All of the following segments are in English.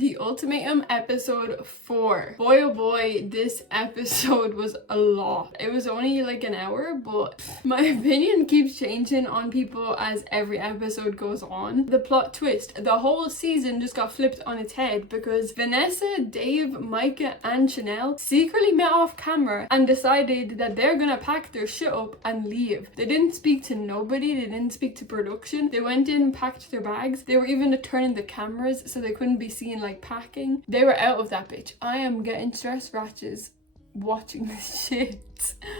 The Ultimatum episode 4. Boy oh boy, this episode was a lot. It was only like an hour, but my opinion keeps changing on people as every episode goes on. The plot twist, the whole season just got flipped on its head because Vanessa, Dave, Micah and Chanel secretly met off camera and decided that they're gonna pack their shit up and leave. They didn't speak to nobody, they didn't speak to production. They went in, packed their bags. They were even turning the cameras so they couldn't be seen like packing. They were out of that bitch. I am getting stress ratchets watching this shit.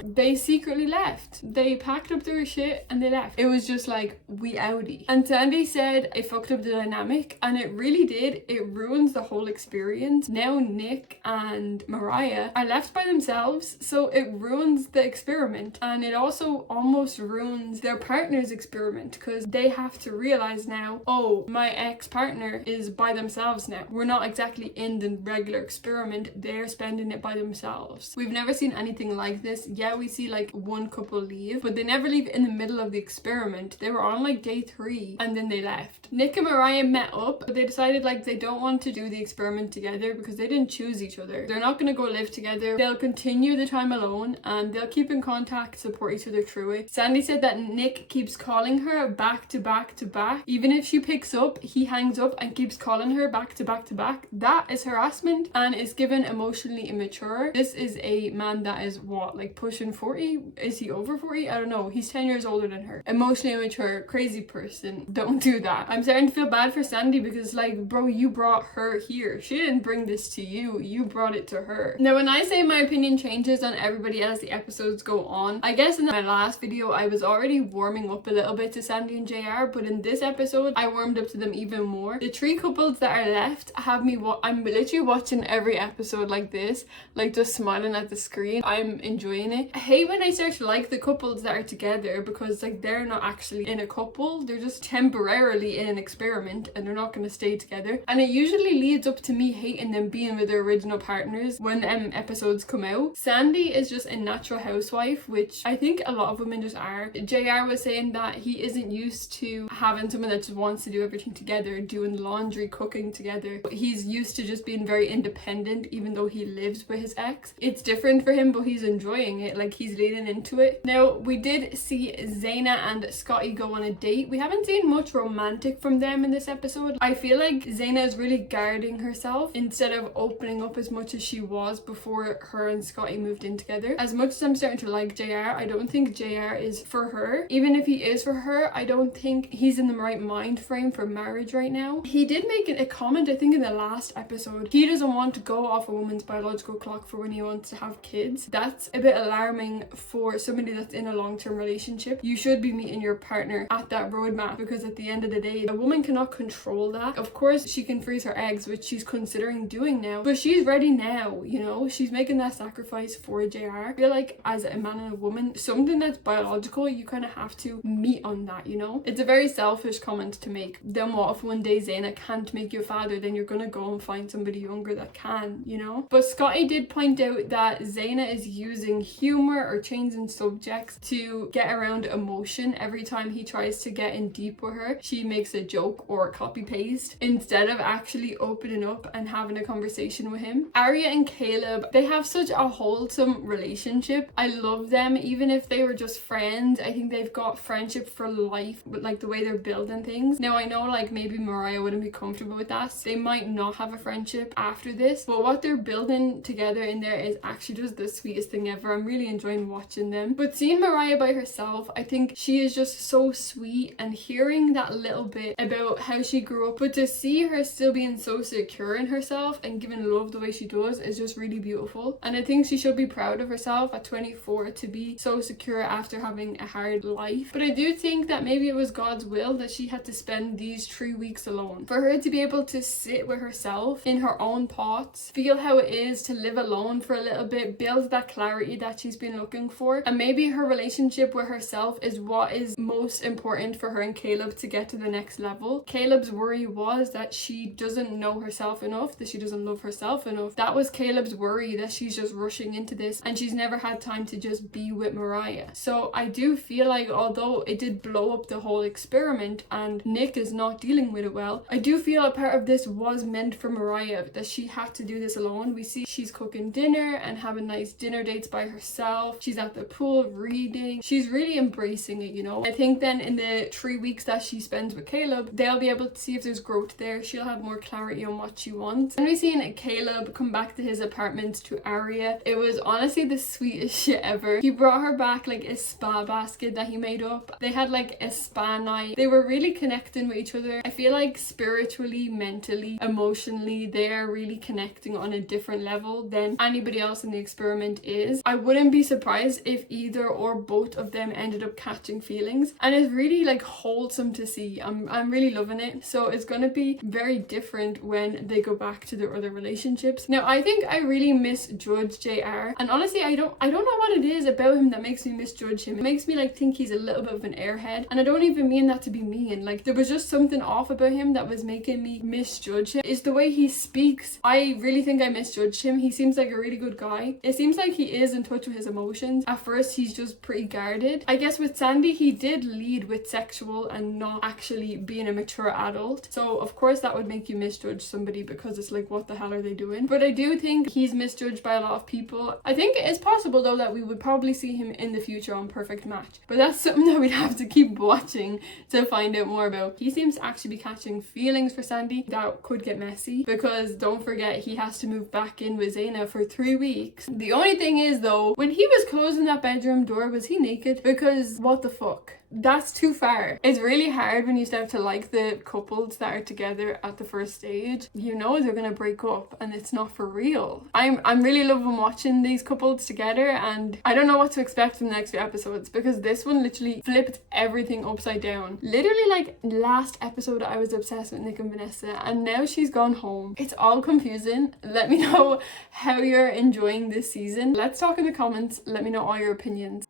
They secretly left. They packed up their shit and they left. It was just like, we outie. And Sandy said it fucked up the dynamic, and it really did. It ruins the whole experience. Now Nick and Mariah are left by themselves, so it ruins the experiment, and it also almost ruins their partner's experiment because they have to realize now, oh, my ex-partner is by themselves now. We're not exactly in the regular experiment. They're spending it by themselves. We've never seen anything like this. Yeah, we see like one couple leave, but they never leave in the middle of the experiment. They were on like day 3 and then they left. Nick and Mariah met up, but they decided like they don't want to do the experiment together because they didn't choose each other. They're not gonna go live together. They'll continue the time alone and they'll keep in contact, support each other through it. Sandy said that Nick keeps calling her back to back to back. Even if she picks up, he hangs up and keeps calling her back to back to back. That is harassment and is given emotionally immature. This is a man that is what, like pushing 40? Is he over 40? I don't know. He's 10 years older than her. Emotionally immature, crazy person. Don't do that. I'm starting to feel bad for Sandy because like, bro, you brought her here. She didn't bring this to you. You brought it to her. Now, when I say my opinion changes on everybody as the episodes go on, I guess in my last video, I was already warming up a little bit to Sandy and JR, but in this episode, I warmed up to them even more. The 3 couples that are left have me, I'm literally watching every episode like this, like just smiling at the screen. I'm enjoying it. I hate when I start to like the couples that are together because like they're not actually in a couple, they're just temporarily in an experiment and they're not going to stay together, and it usually leads up to me hating them being with their original partners when episodes come out. Sandy is just a natural housewife, which I think a lot of women just are. JR was saying that he isn't used to having someone that just wants to do everything together, doing laundry, cooking together. He's used to just being very independent even though he lives with his ex. It's different for him, but he's enjoying it, like he's leaning into it. Now, we did see Zaina and Scotty go on a date. We haven't seen much romantic from them in this episode. I feel like Zaina is really guarding herself instead of opening up as much as she was before her and Scotty moved in together. As much as I'm starting to like JR, I don't think JR is for her. Even if he is for her, I don't think he's in the right mind frame for marriage right now. He did make a comment, I think in the last episode, he doesn't want to go off a woman's biological clock for when he wants to have kids. That's a bit alarming for somebody that's in a long-term relationship. You should be meeting your partner at that roadmap because at the end of the day, a woman cannot control that. Of course, she can freeze her eggs, which she's considering doing now, but she's ready now, you know? She's making that sacrifice for JR. I feel like as a man and a woman, something that's biological, you kind of have to meet on that, you know? It's a very selfish comment to make. Then what if one day Zaina can't make you a father, then you're gonna go and find somebody younger that can, you know? But Scotty did point out that Zaina is using humor or changing subjects to get around emotion. Every time he tries to get in deep with her, she makes a joke or copy paste instead of actually opening up and having a conversation with him. Arya and Caleb, they have such a wholesome relationship. I love them. Even if they were just friends, I think they've got friendship for life with like the way they're building things. Now I know like maybe Mariah wouldn't be comfortable with that. They might not have a friendship after this, but what they're building together in there is actually just the sweetest thing ever. I'm really enjoying watching them. But seeing Mariah by herself, I think she is just so sweet, and hearing that little bit about how she grew up, but to see her still being so secure in herself and giving love the way she does is just really beautiful. And I think she should be proud of herself at 24 to be so secure after having a hard life. But I do think that maybe it was God's will that she had to spend these 3 weeks alone. For her to be able to sit with herself in her own thoughts, feel how it is to live alone for a little bit, build that clarity clarity that she's been looking for, and maybe her relationship with herself is what is most important for her and Caleb to get to the next level. Caleb's worry was that she doesn't know herself enough, that she doesn't love herself enough. That was Caleb's worry, that she's just rushing into this and she's never had time to just be with Mariah. So I do feel like, although it did blow up the whole experiment and Nick is not dealing with it well, I do feel a part of this was meant for Mariah, that she had to do this alone. We see she's cooking dinner and having nice dinner dates by herself. She's at the pool reading. She's really embracing it, you know. I think then in the 3 weeks that she spends with Caleb, they'll be able to see if there's growth there. She'll have more clarity on what she wants. And we've seen Caleb come back to his apartment to Aria. It was honestly the sweetest shit ever. He brought her back like a spa basket that he made up. They had like a spa night. They were really connecting with each other. I feel like spiritually, mentally, emotionally, they are really connecting on a different level than anybody else in the experiment is. I wouldn't be surprised if either or both of them ended up catching feelings, and it's really like wholesome to see. I'm really loving it. So it's gonna be very different when they go back to their other relationships. Now I think I really misjudge JR, and honestly I don't know what it is about him that makes me misjudge him. It makes me like think he's a little bit of an airhead, and I don't even mean that to be mean. Like there was just something off about him that was making me misjudge him. It's the way he speaks. I really think I misjudged him. He seems like a really good guy. It seems like he is in touch with his emotions. At first he's just pretty guarded. I guess with Sandy he did lead with sexual and not actually being a mature adult, so of course that would make you misjudge somebody, because it's like, what the hell are they doing? But I do think he's misjudged by a lot of people. I think it is possible though that we would probably see him in the future on Perfect Match, but that's something that we'd have to keep watching to find out more about. He seems to actually be catching feelings for Sandy. That could get messy, because don't forget he has to move back in with Zaina for 3 weeks. The only thing is though, when he was closing that bedroom door, was he naked? Because what the fuck? That's too far. It's really hard when you start to like the couples that are together at the first stage. You know they're gonna break up and it's not for real. I'm really loving watching these couples together, and I don't know what to expect from the next few episodes, because this one literally flipped everything upside down. Literally like last episode I was obsessed with Nick and Vanessa, and now she's gone home. It's all confusing. Let me know how you're enjoying this season. Let's talk in the comments. Let me know all your opinions.